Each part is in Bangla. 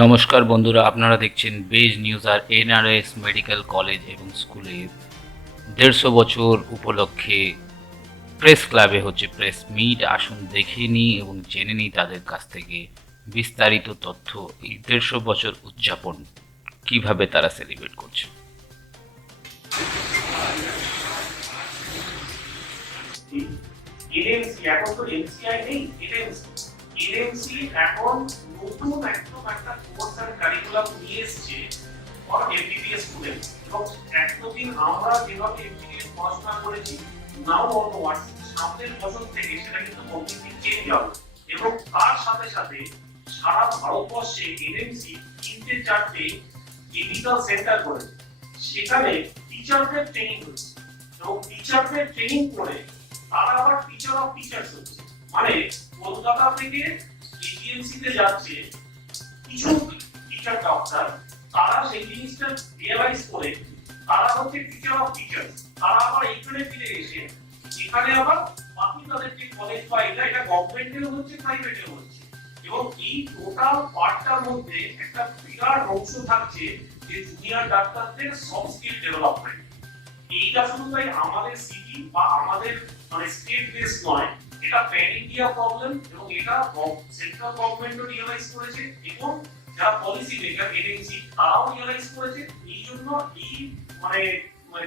নমস্কার বন্ধুরা, আপনারা দেখছেন বেজ নিউজ আর এনআরএস মেডিকেল কলেজ এবং স্কুলে 150 বছর উপলক্ষে প্রেস ক্লাবে হচ্ছে প্রেস মিট। আসুন দেখে নিই এবং জেনে নিই তাদের কাছ থেকে বিস্তারিত তথ্য। এই 150 বছর উদযাপন কিভাবে তারা সেলিব্রেট করছে। এখন তো এনসিআই নেই, এনএমসি এখন নতুন একদম একটা কোর্স এন্ড কারিকুলাম নিয়ে এসেছে ফর এমবিবিএস স্টুডেন্টস। এবং এতদিন আমরা যেভাবে এমবিবিএস পড়াশোনা করেছি, নাও অনওয়ার্ডস সামনের বছর থেকে সেটা কিন্তু কমপ্লিটলি চেঞ্জ হবে। এবং তার সাথে সাথে সারা ভারতবর্ষে এনএমসি 3-4টে মেডিকেল সেন্টার করেছে, সেখানে টিচারদের ট্রেনিং হচ্ছে এবং টিচারদের ট্রেনিং করে তারা আবার টিচার অফ টিচার্স হচ্ছে। মানে কলকাতা থেকে এজিএমসি তে যাচ্ছে কিছু টিচার ডক্টর, তারা সেই জিনিসটা রিয়েলাইজ করে তারা হচ্ছে টিচার অফ টিচার্স। তারা আবার এইখানে ফিরে এসে এখানে আবার বাকি তাদের যে কলেজ বা এটা গভর্নমেন্টেও হচ্ছে, প্রাইভেটেও হচ্ছে। এবং এই টোটাল পার্টটার মধ্যে একটা বিরাট অংশ থাকছে যে জুনিয়র ডাক্তারদের সফট স্কিল ডেভেলপমেন্ট। এইটা শুধু তাই আমাদের সিটি বা আমাদের মানে স্টেট বেস নয়, এটা প্যান ইন্ডিয়া প্রবলেম। এবং এটা সেন্ট্রাল গভর্নমেন্টও রিয়েলাইজ করেছে এবং যারা পলিসি মেকার এনএমসি তারাও রিয়েলাইজ করেছে। এই জন্য এই মানে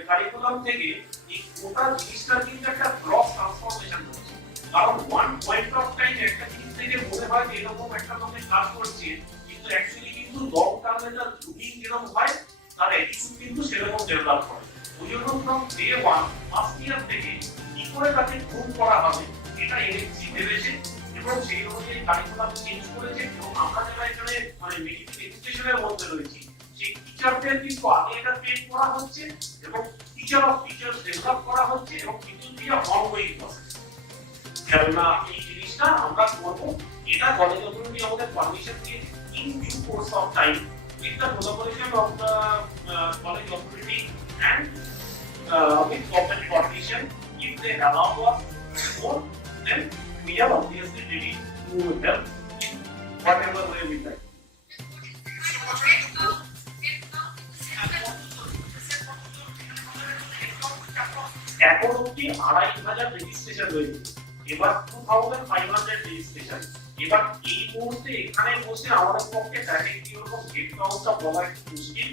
কারিকুলাম থেকে এই গোটা জিনিসটা কিন্তু একটা গ্রস ট্রান্সফরমেশন হচ্ছে। কারণ ওয়ান পয়েন্ট অফ টাইম একটা জিনিস থেকে মনে হয় যে এরকম একটা লোকে কাজ করছে, কিন্তু অ্যাকচুয়ালি কিন্তু লং টার্মে তার রুটিন যেরকম হয় তার অ্যাটিটিউড কিন্তু সেরকম ডেভেলপ করে। ওই জন্য from day one first year থেকে কি করে তাকে গ্রুম করা হবে এটা এনএমসি ভেবেছে এবং সেই অনুযায়ী কারিকুলাম চেঞ্জ করেছে। এবং আমরা যারা এখানে মানে মেডিকেল এডুকেশনের মধ্যে রয়েছি, সেই টিচারদের কিন্তু আগে এটা ট্রেন করা হচ্ছে এবং টিচার অফ টিচার্স ডেভেলপ করা হচ্ছে এবং কিন্তু দিয়ে অনগোয়িং প্রসেস। কেননা এই জিনিসটা আমরা করবো, এটা কলেজ অথরিটি আমাদের পারমিশন দিয়ে in due course of time with the collaboration of the college authority and with government coordination, if they allow us more, then we are obviously ready to help in whatever way we like. এখন অব্দি 2500 রেজিস্ট্রেশন রয়েছে, এবার 2500 রেজিস্ট্রেশন। এবার এই মুহূর্তে এখানে বসে আমাদের পক্ষে ডাইরেক্টলি ওরকম হেড কাউন্টটা বলা একটু মুশকিল,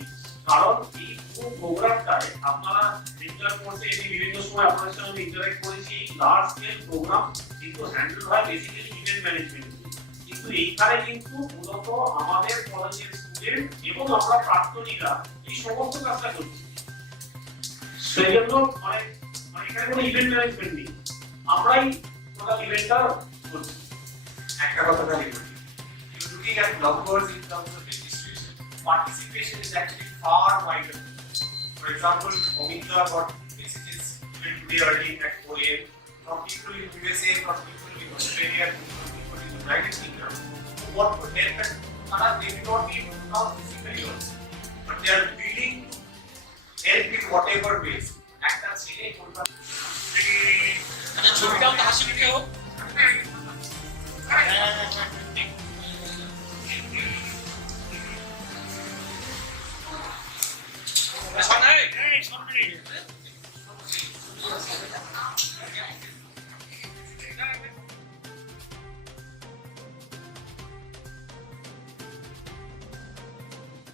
কারণ এই পুরো প্রোগ্রামটায় আপনারা রেগুলার কোর্সে বিভিন্ন সময় আপনাদের সঙ্গে ইন্টারঅ্যাক্ট করেছি। লার্জ স্কেল প্রোগ্রাম কিন্তু হ্যান্ডেল হয় বেসিক্যালি ইভেন্ট ম্যানেজমেন্ট, কিন্তু এইখানে কিন্তু মূলত আমাদের কলেজের স্টুডেন্ট এবং আমরা প্রাক্তনীরা এই সমস্ত কাজটা করছি। সেই জন্য এখানে কোনো ইভেন্ট ম্যানেজমেন্ট নেই, আমরাই টোটাল ইভেন্টটা করছি। একটা কথা বলি, looking at numbers in terms of registration, participation is actually far wider. For example, Omitra got messages even today early at 4 AM from people in USA, from people in Australia, from people in United Kingdom who want to help, and they do not need to come physically also, but they are willing to help in whatever ways. একটা ছেলে কলকাতা ছবিটাও তো হাসি মুখে হোক।